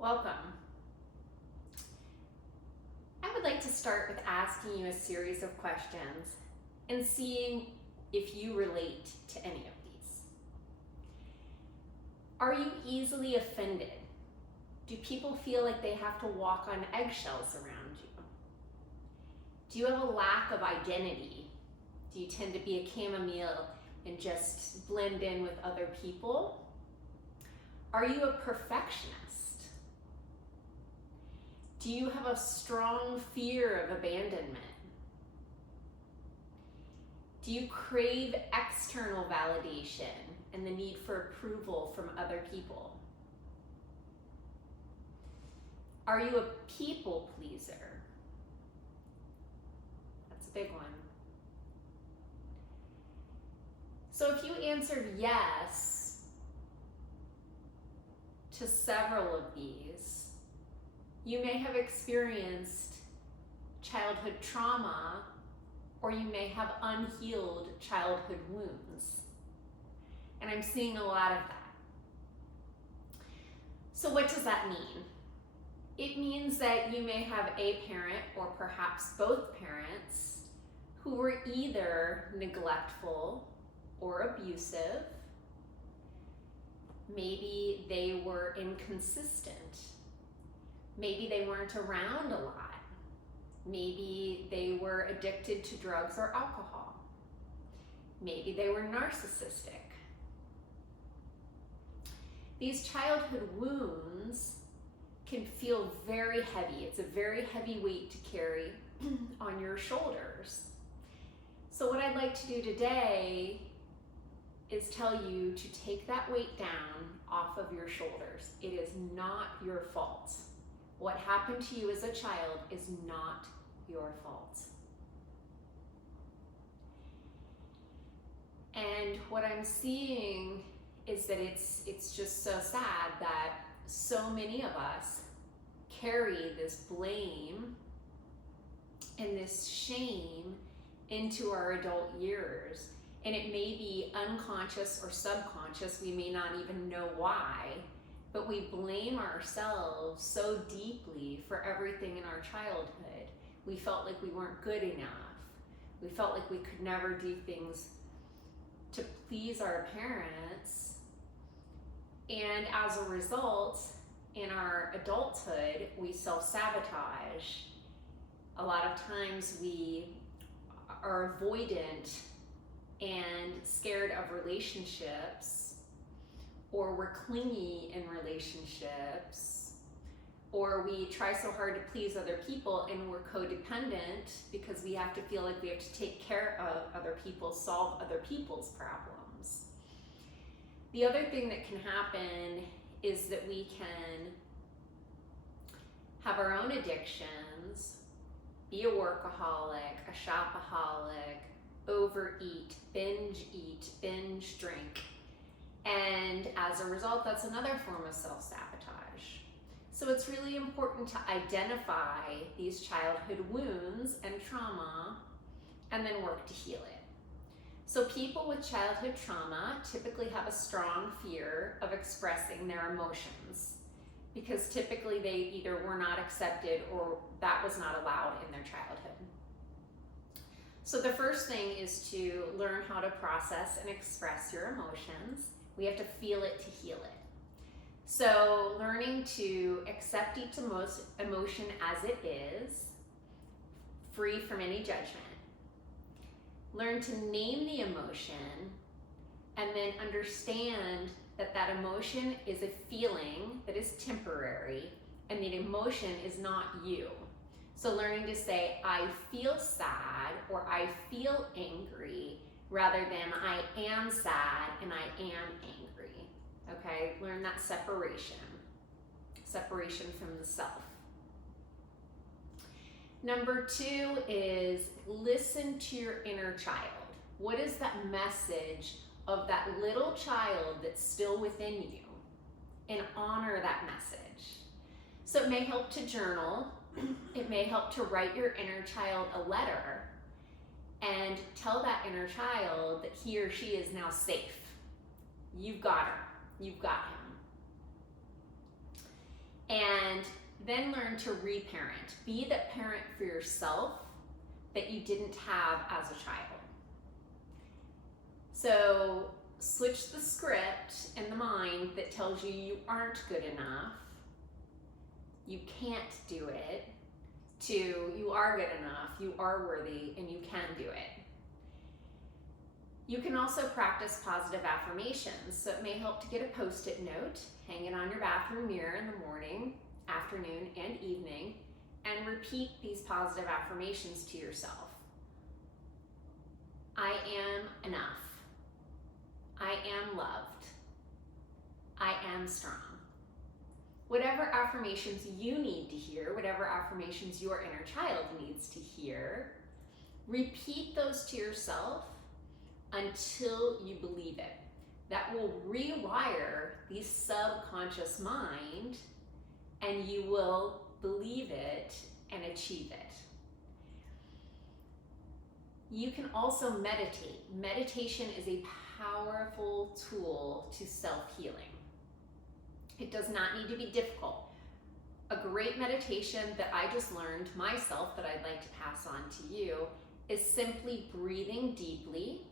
Welcome. I would like to start with asking you a series of questions and seeing if you relate to any of these. Are you easily offended? Do people feel like they have to walk on eggshells around you? Do you have a lack of identity? Do you tend to be a chamomile and just blend in with other people? Are you a perfectionist? Do you have a strong fear of abandonment? Do you crave external validation and the need for approval from other people? Are you a people pleaser? That's a big one. So if you answered yes to several of these, you may have experienced childhood trauma, or you may have unhealed childhood wounds. And I'm seeing a lot of that. So what does that mean? It means that you may have a parent, or perhaps both parents, who were either neglectful or abusive. Maybe they were inconsistent. Maybe they weren't around a lot. Maybe they were addicted to drugs or alcohol. Maybe they were narcissistic. These childhood wounds can feel very heavy. It's a very heavy weight to carry on your shoulders. So what I'd like to do today is tell you to take that weight down off of your shoulders. It is not your fault. What happened to you as a child is not your fault. And what I'm seeing is that it's just so sad that so many of us carry this blame and this shame into our adult years. And it may be unconscious or subconscious, we may not even know why, but we blame ourselves so deeply for everything in our childhood. We felt like we weren't good enough. We felt like we could never do things to please our parents. And as a result, in our adulthood, we self-sabotage. A lot of times we are avoidant and scared of relationships, or we're clingy in relationships, or we try so hard to please other people and we're codependent because we have to feel like we have to take care of other people, solve other people's problems. The other thing that can happen is that we can have our own addictions, be a workaholic, a shopaholic, overeat, binge drink. And as a result, that's another form of self-sabotage. So it's really important to identify these childhood wounds and trauma and then work to heal it. So people with childhood trauma typically have a strong fear of expressing their emotions because typically they either were not accepted or that was not allowed in their childhood. So the first thing is to learn how to process and express your emotions. We have to feel it to heal it. So learning to accept each emotion as it is, free from any judgment. Learn to name the emotion and then understand that that emotion is a feeling that is temporary and the emotion is not you. So learning to say, I feel sad or I feel angry, rather than I am sad and I am angry, okay? Learn that separation from the self. Number 2 is listen to your inner child. What is that message of that little child that's still within you? And honor that message. So it may help to journal. It may help to write your inner child a letter and tell that inner child that he or she is now safe. You've got her. You've got him. then learn to reparent. Be that parent for yourself that you didn't have as a child. So switch the script in the mind that tells you you aren't good enough, you can't do it, to you are good enough, you are worthy, and you can do it. You can also practice positive affirmations. So it may help to get a Post-it note, hang it on your bathroom mirror in the morning, afternoon, and evening, and repeat these positive affirmations to yourself. I am enough. I am loved. I am strong. Whatever affirmations you need to hear, whatever affirmations your inner child needs to hear, repeat those to yourself until you believe it. That will rewire the subconscious mind, and you will believe it and achieve it. You can also meditate. Meditation is a powerful tool to self-healing. It does not need to be difficult. A great meditation that I just learned myself that I'd like to pass on to you is simply breathing deeply.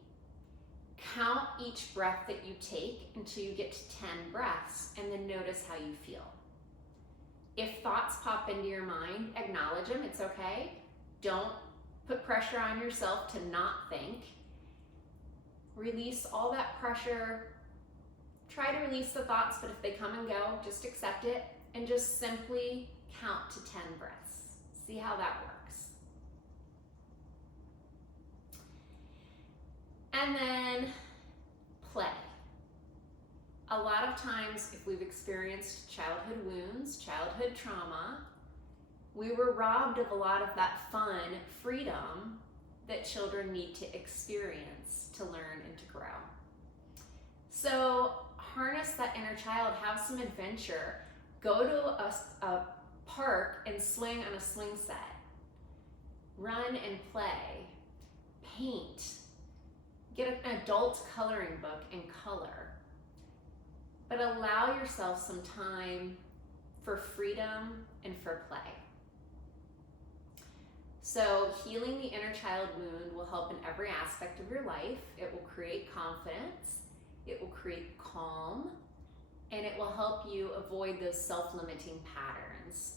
Count each breath that you take until you get to 10 breaths, and then notice how you feel. If thoughts pop into your mind, acknowledge them, it's okay. Don't put pressure on yourself to not think. Release all that pressure. Try to release the thoughts, but if they come and go, just accept it and just simply count to 10 breaths. See how that works. And then play. A lot of times, if we've experienced childhood wounds, childhood trauma, we were robbed of a lot of that fun, freedom that children need to experience to learn and to grow. So harness that inner child, have some adventure, go to a park and swing on a swing set, run and play, paint, get an adult coloring book and color, but allow yourself some time for freedom and for play. So healing the inner child wound will help in every aspect of your life. It will create confidence, it will create calm, and it will help you avoid those self-limiting patterns.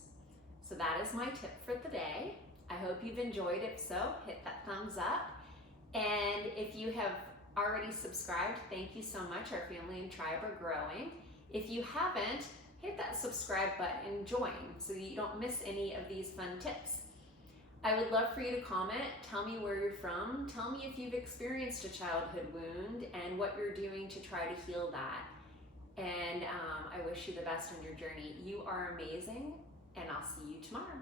So that is my tip for the day. I hope you've enjoyed. If so, hit that thumbs up. And if you have already subscribed, thank you so much. Our family and tribe are growing. If you haven't, hit that subscribe button and join so you don't miss any of these fun tips. I would love for you to comment, tell me where you're from, tell me if you've experienced a childhood wound and what you're doing to try to heal that. And I wish you the best on your journey. You are amazing, and I'll see you tomorrow.